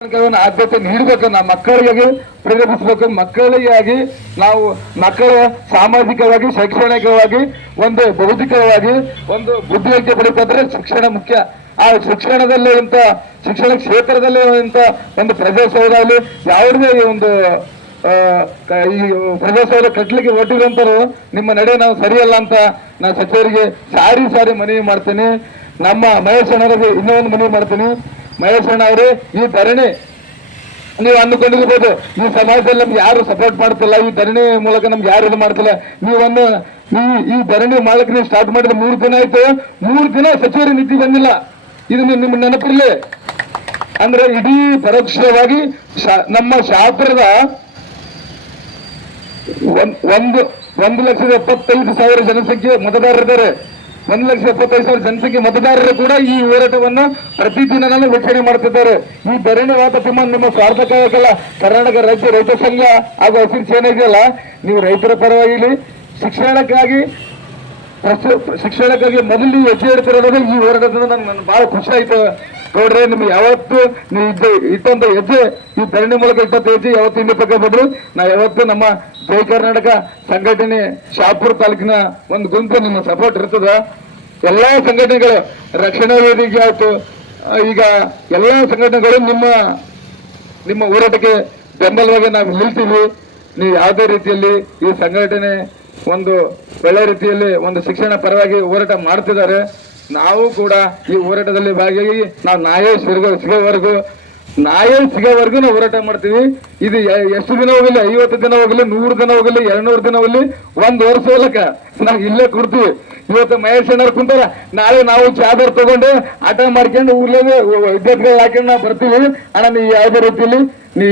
ಆದ್ಯತೆ ನೀಡಬೇಕು. ನಾವು ಮಕ್ಕಳಿಗಾಗಿ ಪ್ರೇರೇಪಿಸಬೇಕು. ಮಕ್ಕಳಿಗಾಗಿ ನಾವು ಮಕ್ಕಳ ಸಾಮಾಜಿಕವಾಗಿ, ಶೈಕ್ಷಣಿಕವಾಗಿ, ಒಂದು ಬೌದ್ಧಿಕವಾಗಿ ಒಂದು ಬುದ್ಧಿವಂತಿಕೆ ಪಡಿಬೇಕಾದ್ರೆ ಶಿಕ್ಷಣ ಮುಖ್ಯ. ಆ ಶಿಕ್ಷಣದಲ್ಲಿ ಶಿಕ್ಷಣ ಕ್ಷೇತ್ರದಲ್ಲಿ ಒಂದು ಪ್ರಜಾಸೌಧ ಆಗಲಿ ಯಾವುದೇ ಒಂದು ಈ ಪ್ರಜಾಸೌಧ ಕಟ್ಟಲಿಕ್ಕೆ ಹೊರಟಿರುವಂತರು ನಿಮ್ಮ ನಡೆ ನಾವು ಸರಿಯಲ್ಲ ಅಂತ ನಾನು ಸಚಿವರಿಗೆ ಸಾರಿ ಮನವಿ ಮಾಡ್ತೇನೆ. ನಮ್ಮ ಮಹೇಶ್ ಅಣ್ಣರಿಗೆ ಇನ್ನೊಂದು ಮನವಿ ಮಾಡ್ತೀನಿ. ಮಹೇಶ್ ಅಣ್ಣ ಅವರೇ, ಈ ಧರಣಿ ನೀವು ಅಂದುಕೊಂಡಿರ್ಬೋದು ಈ ಸಮಾಜದಲ್ಲಿ ನಮ್ಗೆ ಯಾರು ಸಪೋರ್ಟ್ ಮಾಡ್ತಿಲ್ಲ, ಈ ಧರಣಿ ಮೂಲಕ ನಮ್ಗೆ ಯಾರು ಇದು ಮಾಡ್ತಿಲ್ಲ. ಈ ಧರಣಿ ಮಾಡಕ್ಕೆ ನೀವು ಸ್ಟಾರ್ಟ್ ಮಾಡಿದ್ರೆ 3 ದಿನ ಆಯ್ತು. 3 ದಿನ ಸಚಿವರ ನೀತಿ ಬಂದಿಲ್ಲ. ಇದು ನಿಮ್ಮ ನೆನಪಿರ್ಲಿ. ಅಂದ್ರೆ ಇಡೀ ಪರೋಕ್ಷವಾಗಿ ನಮ್ಮ ಶಾಸ್ತ್ರದ 1,75,000 ಜನಸಂಖ್ಯೆ ಮತದಾರರಿದ್ದಾರೆ. 1,75,000 ಜನಸಂಖ್ಯೆ ಮತದಾರರು ಕೂಡ ಈ ಹೋರಾಟವನ್ನು ಪ್ರತಿದಿನ ವೀಕ್ಷಣೆ ಮಾಡ್ತಿದ್ದಾರೆ. ಈ ಧರಣಿ ವಾತಾವರಣ ನಿಮ್ಮ ಸ್ವಾರ್ಥಕ್ಕಾಗಲ್ಲ. ಕರ್ನಾಟಕ ರಾಜ್ಯ ರೈತ ಸಂಘ ಹಾಗೂ ಹಸಿರು ಸೇನೆ ಇದೆಯಲ್ಲ, ನೀವು ರೈತರ ಪರವಾಗಿ ಶಿಕ್ಷಣಕ್ಕಾಗಿ ಮೊದಲು ಹೆಜ್ಜೆ ಇಡ್ತಿರೋದು ಈ ಹೋರಾಟದಿಂದ ನನ್ಗೆ ಬಹಳ ಖುಷಿ ಆಯ್ತು. ನೋಡ್ರೆ, ನಿಮ್ಗೆ ಯಾವತ್ತು ನೀವು ಇಟ್ಟಂತ ಹೆಜ್ಜೆ, ಈ ಧರಣಿ ಮೂಲಕ ಇಟ್ಟಂತ ಹೆಜ್ಜೆ ಯಾವತ್ತು ಹಿಂದೆ ಪಕ್ಕ ಬಂದ್ರು. ನಾವು ಯಾವತ್ತು ನಮ್ಮ ಜೈ ಕರ್ನಾಟಕ ಸಂಘಟನೆ ಶಾಪುರ ತಾಲೂಕಿನ ಒಂದು ಗುಂಪು ನಿಮ್ಮ ಸಪೋರ್ಟ್ ಇರ್ತದ. ಎಲ್ಲಾ ಸಂಘಟನೆಗಳು, ರಕ್ಷಣಾ ವೇದಿಕೆ ಆಯ್ತು, ಈಗ ಎಲ್ಲಾ ಸಂಘಟನೆಗಳು ನಿಮ್ಮ ಹೋರಾಟಕ್ಕೆ ಬೆಂಬಲವಾಗಿ ನಾವು ನಿಲ್ತೀವಿ. ನೀವು ಯಾವುದೇ ರೀತಿಯಲ್ಲಿ ಈ ಸಂಘಟನೆ ಒಂದು ಒಳ್ಳೆ ರೀತಿಯಲ್ಲಿ ಒಂದು ಶಿಕ್ಷಣ ಪರವಾಗಿ ಹೋರಾಟ ಮಾಡ್ತಿದ್ದಾರೆ. ನಾವು ಕೂಡ ಈ ಹೋರಾಟದಲ್ಲಿ ಭಾಗಿಯಾಗಿ ನಾವು ನ್ಯಾಯ ಸಿಗೋವರೆಗೂ ನಾವು ಹೋರಾಟ ಮಾಡ್ತೀವಿ. ಇದು ಎಷ್ಟು ದಿನ ಹೋಗಲಿ, 50 ದಿನ ಹೋಗಲಿ, 100 ದಿನ ಹೋಗಲಿ, 200 ದಿನ ಹೋಗಲಿ, 1 ವರ್ಷ ಹೋಗ್ಲಕ್ಕ ನಾವು ಇಲ್ಲೇ ಕೊಡ್ತೀವಿ. ಇವತ್ತು ಮಹೇಶ್ ಅಣ್ಣವ್ರು ಕುಂತಾರ, ನಾಳೆ ನಾವು ಚಾದರ್ ತಗೊಂಡು ಆಟ ಮಾಡ್ಕೊಂಡು ಊರ್ಲೇನೆ ವಿದ್ಯಾರ್ಥಿಗಳು ಹಾಕೊಂಡು ನಾವು ಬರ್ತೀವಿ. ಅಣ್ಣ, ನೀವು ಯಾವುದೇ ರೀತಿಯಲ್ಲಿ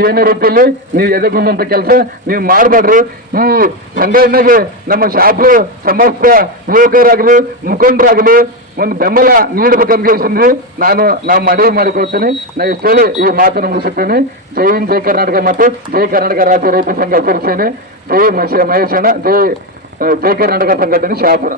ಏನೇ ರೀತಿಯಲ್ಲಿ ನೀವು ಎದೆಗುಂದಂತ ಕೆಲಸ ನೀವು ಮಾಡಬೇಡ್ರಿ. ಈ ಸಂಘಟನೆಗೆ ನಮ್ಮ ಶಾಪುರ ಸಮಸ್ತ ಯುವಕರಾಗಲಿ, ಮುಖಂಡರಾಗಲಿ ಒಂದು ಬೆಂಬಲ ನೀಡಬೇಕಂತ ನಾವು ಮನವಿ ಮಾಡಿಕೊಳ್ತೇನೆ. ನಾ ಇಷ್ಟು ಹೇಳಿ ಈ ಮಾತನ್ನು ಮುಗಿಸುತ್ತೇನೆ. ಜೈ ಹಿಂದ್, ಜೈ ಕರ್ನಾಟಕ ಮತ್ತು ಜೈ ಕರ್ನಾಟಕ ರಾಜ್ಯ ರೈತ ಸಂಘ ಹಸಿರು ಸೇನೆ, ಜೈ ಮಹೇಶ್ ಅಣ್ಣ, ಜೈ ಕರ್ನಾಟಕ ಸಂಘಟನೆ ಶಾಪುರ.